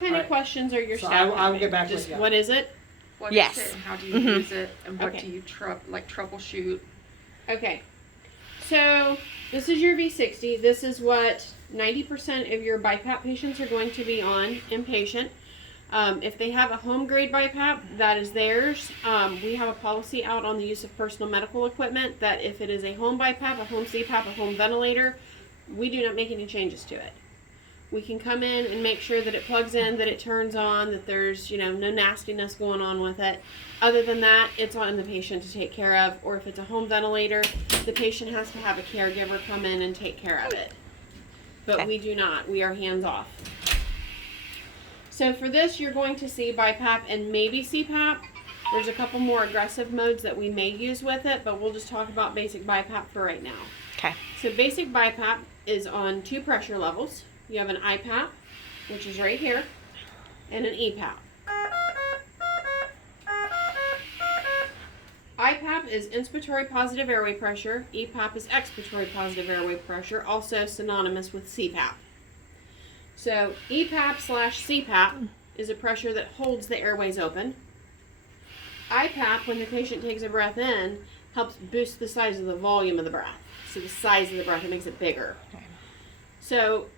What kind of questions are your So staff I will get back Just with you. what is it? What Yes. is it and how do you use it and what Okay. do you troubleshoot? Okay. So this is your V60. This is what 90% of your BiPap patients are going to be on inpatient. If they have a home grade BiPap, that is theirs. We have a policy out on the use of personal medical equipment that if it is a home BiPap, a home CPAP, a home ventilator, we do not make any changes to it. We can come in and make sure that it plugs in, that it turns on, that there's, no nastiness going on with it. Other than that, it's on the patient to take care of. Or if it's a home ventilator, the patient has to have a caregiver come in and take care of it. But Okay. we do not. We are hands off. So for this, you're going to see BiPap and maybe CPAP. There's a couple more aggressive modes that we may use with it, but we'll just talk about basic BiPap for right now. Okay. So basic BiPap is on 2 pressure levels. You have an IPAP, which is right here, and an EPAP. IPAP is inspiratory positive airway pressure. EPAP is expiratory positive airway pressure, also synonymous with CPAP. So EPAP/CPAP is a pressure that holds the airways open. IPAP, when the patient takes a breath in, helps boost the size of the volume of the breath. So the size of the breath, it makes it bigger. Okay. So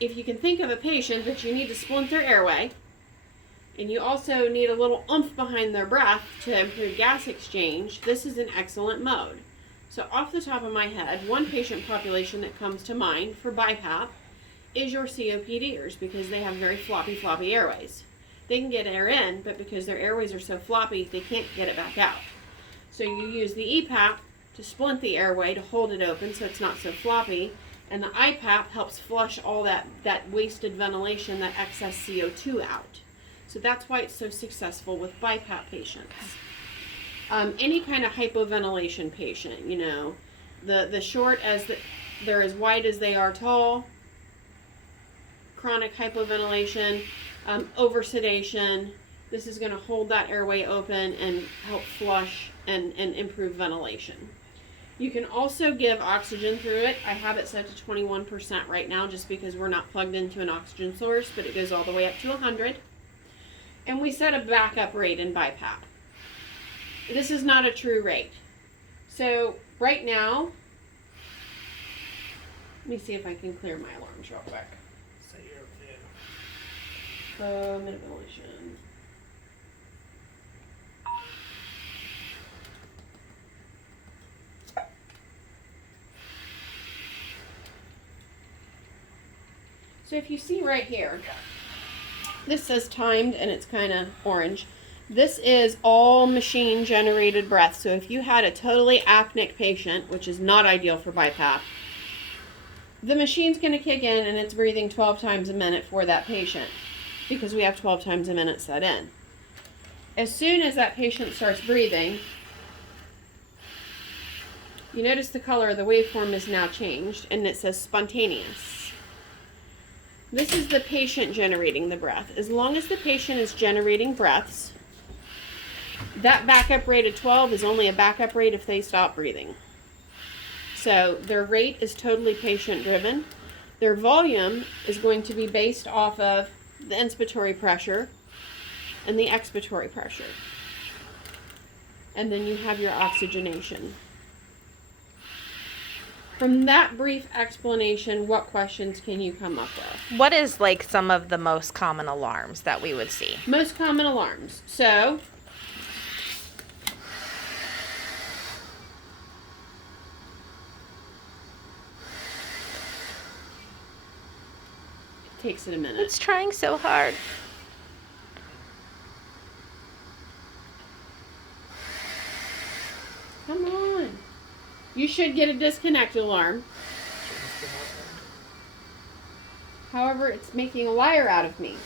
if you can think of a patient that you need to splint their airway, and you also need a little oomph behind their breath to improve gas exchange, this is an excellent mode. So off the top of my head, one patient population that comes to mind for BiPAP is your COPDers because they have very floppy airways. They can get air in, but because their airways are so floppy, they can't get it back out. So you use the EPAP to splint the airway to hold it open so it's not so floppy, and the IPAP helps flush all that wasted ventilation, that excess CO2 out. So that's why it's so successful with BiPAP patients. Any kind of hypoventilation patient, the short they're as wide as they are tall, chronic hypoventilation, oversedation, this is going to hold that airway open and help flush and improve ventilation. You can also give oxygen through it. I have it set to 21% right now just because we're not plugged into an oxygen source, but it goes all the way up to 100. And we set a backup rate in BiPAP. This is not a true rate. So right now, let me see if I can clear my alarms real quick. Say you're okay. Minute ventilation. So if you see right here, this says timed and it's kind of orange. This is all machine generated breath. So if you had a totally apneic patient, which is not ideal for BiPAP, the machine's going to kick in and it's breathing 12 times a minute for that patient because we have 12 times a minute set in. As soon as that patient starts breathing, you notice the color of the waveform is now changed and it says spontaneous. This is the patient generating the breath. As long as the patient is generating breaths, that backup rate of 12 is only a backup rate if they stop breathing. So their rate is totally patient driven. Their volume is going to be based off of the inspiratory pressure and the expiratory pressure. And then you have your oxygenation. From that brief explanation, what questions can you come up with? What is some of the most common alarms that we would see? Most common alarms. So, it takes it a minute. It's trying so hard. Come on. You should get a disconnect alarm. However, it's making a liar out of me.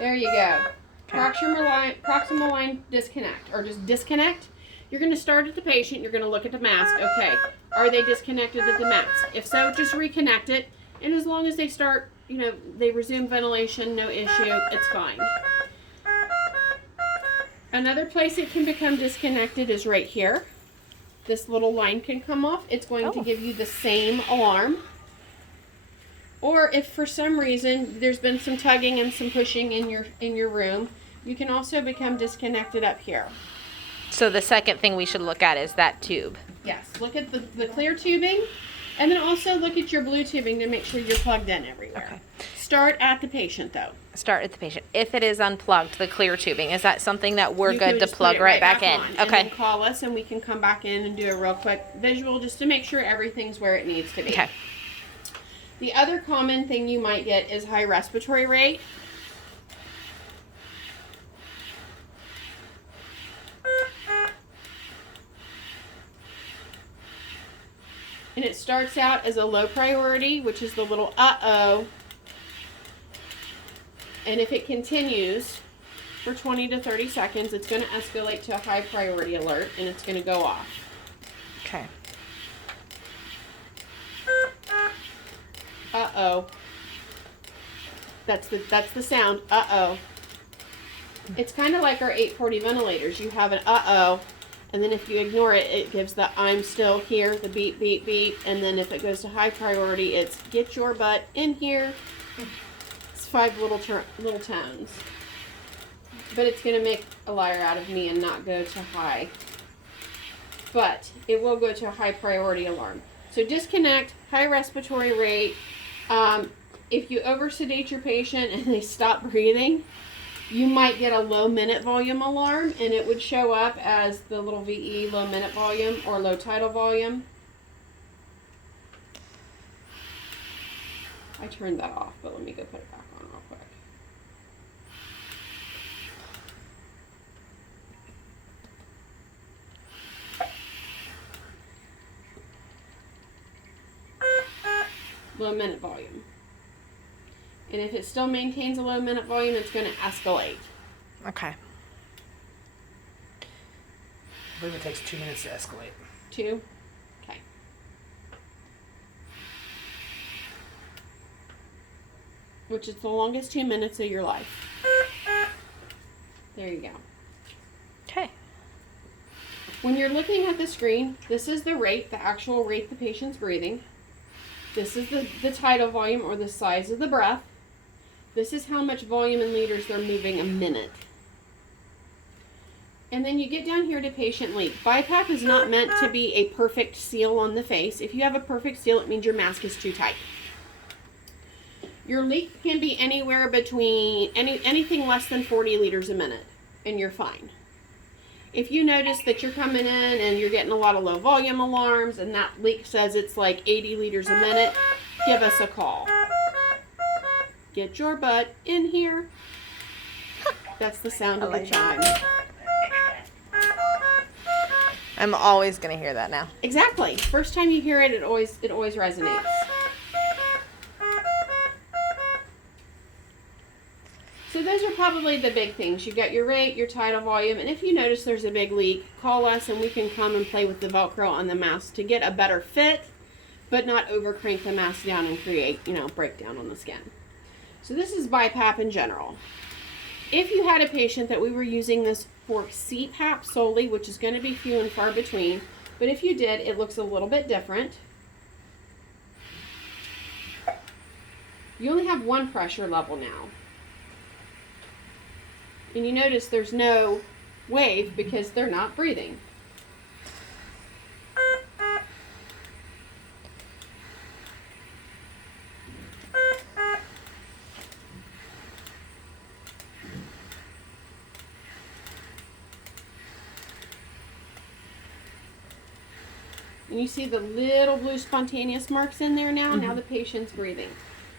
There you go. Proximal line disconnect, or just disconnect. You're going to start at the patient. You're going to look at the mask. Okay, are they disconnected at the mask? If so, just reconnect it. And as long as they start, they resume ventilation, no issue, it's fine. Another place it can become disconnected is right here. This little line can come off. It's going to give you the same alarm. Or if for some reason there's been some tugging and some pushing in your room, you can also become disconnected up here. So the second thing we should look at is that tube. Yes, look at the clear tubing, and then also look at your blue tubing to make sure you're plugged in everywhere. Okay. Start at the patient though. Start at the patient. If it is unplugged, the clear tubing, is that something that we're You can good to just put plug it right back in? on, and Okay. then call us and we can come back in and do a real quick visual just to make sure everything's where it needs to be. Okay. The other common thing you might get is high respiratory rate. And it starts out as a low priority, which is the little uh-oh. And if it continues for 20 to 30 seconds, it's going to escalate to a high priority alert and it's going to go off. Okay. Uh-oh. That's the sound. Uh-oh. It's kind of like our 840 ventilators. You have an uh-oh, and then if you ignore it, it gives the I'm still here, the beep, beep, beep, and then if it goes to high priority, it's get your butt in here. It's 5 little tones. But it's going to make a liar out of me and not go to high. But it will go to a high priority alarm. So disconnect, high respiratory rate. If you oversedate your patient and they stop breathing, you might get a low minute volume alarm, and it would show up as the little VE, low minute volume, or low tidal volume. I turned that off, but let me go put it back on real quick. Low minute volume. And if it still maintains a low minute volume, it's going to escalate. Okay. I believe it takes 2 minutes to escalate. 2? Okay. Which is the longest 2 minutes of your life. There you go. Okay. When you're looking at the screen, this is the rate, the actual rate the patient's breathing. This is the tidal volume, or the size of the breath. This is how much volume in liters they're moving a minute. And then you get down here to patient leak. BiPap is not meant to be a perfect seal on the face. If you have a perfect seal, it means your mask is too tight. Your leak can be anywhere between anything less than 40 liters a minute, and you're fine. If you notice that you're coming in and you're getting a lot of low volume alarms and that leak says it's like 80 liters a minute, give us a call. Get your butt in here. That's the sound of the chime. I'm always going to hear that now. Exactly. First time you hear it, it always resonates. So those are probably the big things. You've got your rate, your tidal volume, and if you notice there's a big leak, call us and we can come and play with the Velcro on the mask to get a better fit, but not over crank the mask down and create, breakdown on the skin. So this is BiPap in general. If you had a patient that we were using this for CPAP solely, which is going to be few and far between, but if you did, it looks a little bit different. You only have one pressure level now. And you notice there's no wave because they're not breathing. And you see the little blue spontaneous marks in there now. Now the patient's breathing.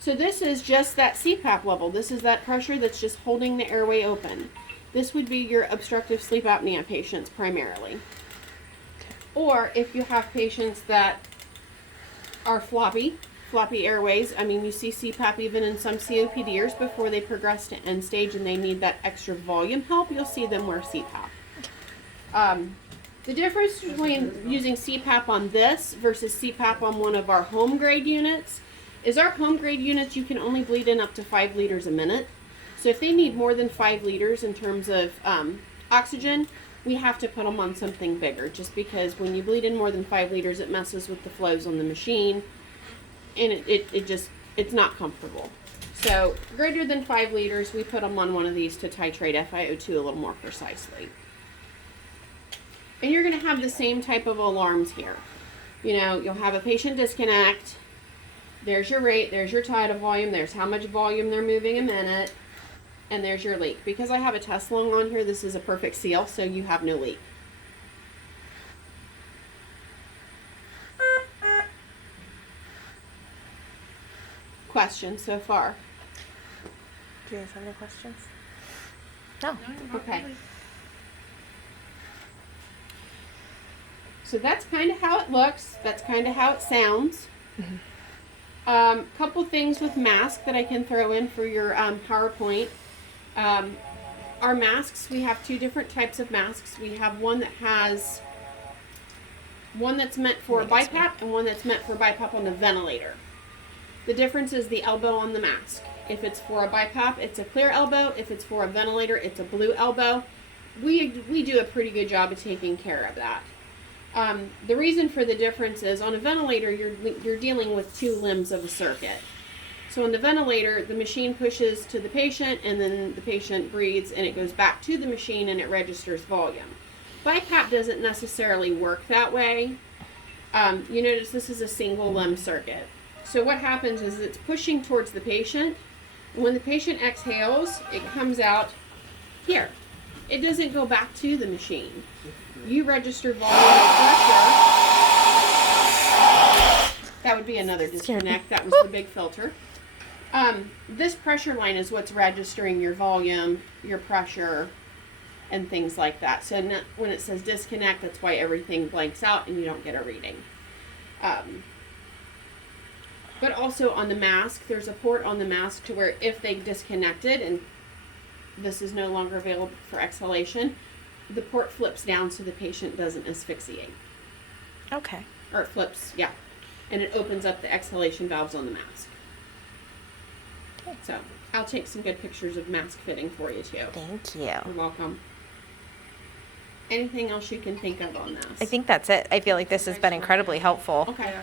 So this is just that CPAP level. This is that pressure that's just holding the airway open. This would be your obstructive sleep apnea patients primarily. Or if you have patients that are floppy airways. I mean, you see CPAP even in some COPDers before they progress to end stage and they need that extra volume help. You'll see them wear CPAP. The difference between using CPAP on this versus CPAP on one of our home grade units is our home grade units, you can only bleed in up to 5 liters a minute. So if they need more than 5 liters in terms of oxygen, we have to put them on something bigger, just because when you bleed in more than 5 liters, it messes with the flows on the machine, and it just it's not comfortable. So greater than 5 liters, we put them on one of these to titrate FiO2 a little more precisely. And you're going to have the same type of alarms here. You know, you'll have a patient disconnect. There's your rate, there's your tidal volume, there's how much volume they're moving a minute, and there's your leak. Because I have a test lung on here, this is a perfect seal, so you have no leak. Questions so far? Do you guys have any questions? No. Okay. So that's kind of how it looks. That's kind of how it sounds. Couple things with mask that I can throw in for your PowerPoint. Our masks, we have 2 different types of masks. We have one that's meant for BiPap and one that's meant for BiPap on the ventilator. The difference is the elbow on the mask. If it's for a BiPap, it's a clear elbow. If it's for a ventilator, it's a blue elbow. We do a pretty good job of taking care of that. The reason for the difference is on a ventilator, you're dealing with 2 limbs of a circuit. So on the ventilator, the machine pushes to the patient, and then the patient breathes, and it goes back to the machine, and it registers volume. BiPap doesn't necessarily work that way. You notice this is a single limb circuit. So what happens is it's pushing towards the patient. And when the patient exhales, it comes out here. It doesn't go back to the machine. You register volume and pressure. That would be another disconnect. That was the big filter. This pressure line is what's registering your volume, your pressure, and things like that. So when it says disconnect, that's why everything blanks out and you don't get a reading. But also on the mask, there's a port on the mask to where if they disconnected and this is no longer available for exhalation, the port flips down so the patient doesn't asphyxiate. Okay. Or it flips, yeah. And it opens up the exhalation valves on the mask. Okay. So I'll take some good pictures of mask fitting for you too. Thank you. You're welcome. Anything else you can think of on this? I think that's it. I feel like this has been incredibly helpful. Okay. Yeah.